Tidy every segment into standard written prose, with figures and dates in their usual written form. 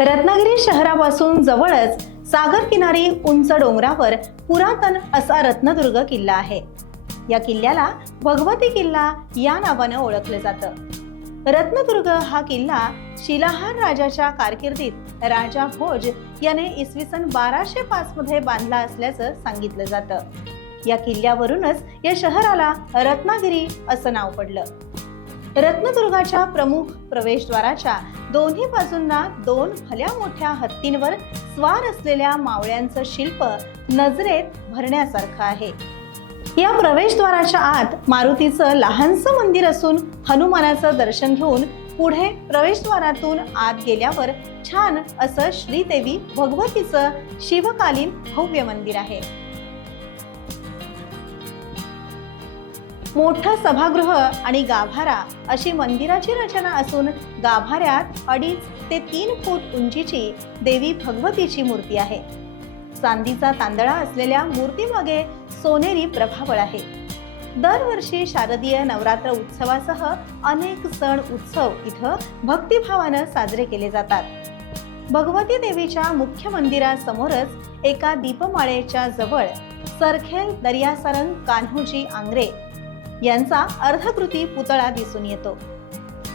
रत्नागिरी शहरापासून जवळच सागर किनारी उंच डोंगरावर पुरातन असा रत्नदुर्ग किल्ला आहे। या किल्ल्याला भगवती किल्ला या नावाने ओळखले जातं। रत्नदुर्ग हा किल्ला शिलाहार राजाच्या कारकिर्दीत राजा भोज याने इसवी सन 1205 मध्ये बांधला असल्याचं सांगितलं जातं। या किल्ल्यावरूनच या शहराला रत्नागिरी असं नाव पडलं। रत्नदुर्गाच्या प्रमुख प्रवेशद्वाराच्या दोन्ही बाजूंना दोन भल्या मोठ्या हत्तींवर स्वार असलेल्या मावळ्यांचं शिल्प नजरेत भरण्यासारखं आहे। या प्रवेशद्वाराच्या आत मारुतीचं लहानसं मंदिर असून हनुमानाचं दर्शन घेऊन पुढे प्रवेशद्वारातून आत गेल्यावर छान असं श्रीदेवी भगवतीचं शिवकालीन भव्य मंदिर आहे। मोठं सभागृह आणि गाभारा अशी मंदिराची रचना असून गाभाऱ्यात 2.5 ते 3 फूट उंचीची देवी भगवतीची मूर्ती आहे। चांदीचा तांदळा असलेल्या मूर्तीमागे सोनेरी प्रभावळ आहे। दरवर्षी शारदीय नवरात्र उत्सवासह अनेक सण उत्सव इथं भक्तिभावानं साजरे केले जातात। भगवती देवीच्या मुख्य मंदिरासमोरच एका दीपमाळेच्या जवळ सरखेल दर्यासारंग कान्होजी आंग्रे यांचा अर्धकृती पुतळा दिसून येतो।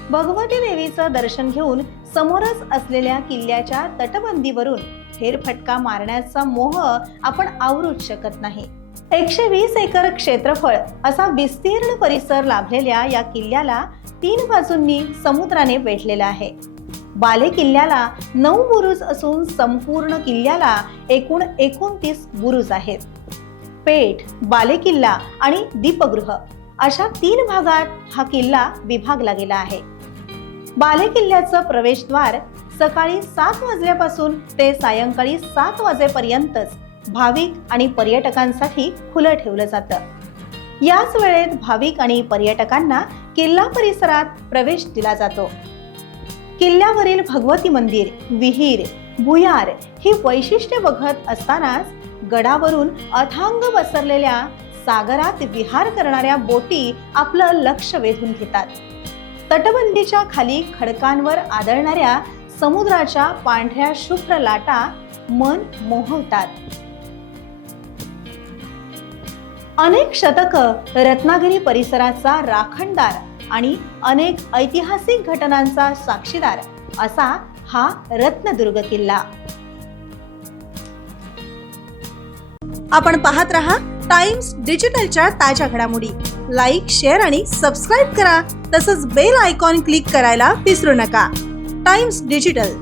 भगवती देवीचं दर्शन घेऊन समोरच असलेल्या किल्ल्याच्या तटबंदीवरून फेरफटका मारण्याचा मोह आपण आवरूच शकत नाही। 120 एकर क्षेत्रफळ असा विस्तीर्ण परिसर लाभलेल्या या किल्ल्याला 3 बाजूंनी समुद्राने वेढलेला आहे। बाले किल्ल्याला 9 बुरुज असून संपूर्ण किल्ल्याला एकूण 29 बुरुज आहेत। पेठ, बाले किल्ला आणि दीपगृह अशा 3 भागात हा किल्ला विभागला गेला आहे। बाले किल्ल्याचं प्रवेशद्वार सकाळी 7 वाजल्यापासून ते सायंकाळी 7 वाजेपर्यंतच भाविक आणि पर्यटकांसाठी खुलं ठेवलं जातं। याच वेळेत भाविक आणि पर्यटकांना किल्ला परिसरात प्रवेश दिला जातो। किल्ल्यावरील भगवती मंदिर, विहीर, भुयार ही वैशिष्ट्य बघत असतानाच गडावरून अथांग पसरलेल्या सागरात विहार करणाऱ्या बोटी आपलं लक्ष वेधून घेतात। तटबंदीच्या खाली खडकांवर आदळणाऱ्या समुद्राच्या पांढऱ्या शुभ्र लाटा मन मोहवतात। अनेक शतकं रत्नागिरी परिसराचा राखणदार आणि अनेक ऐतिहासिक घटनांचा साक्षीदार असा हा रत्नदुर्ग किल्ला। आपण पाहत रहा टाइम्स डिजिटलच्या ताज्या घडामोडी। लाईक, शेअर आणि सबस्क्राईब करा। तसंच बेल आयकॉन क्लिक करायला विसरू नका। Times digital.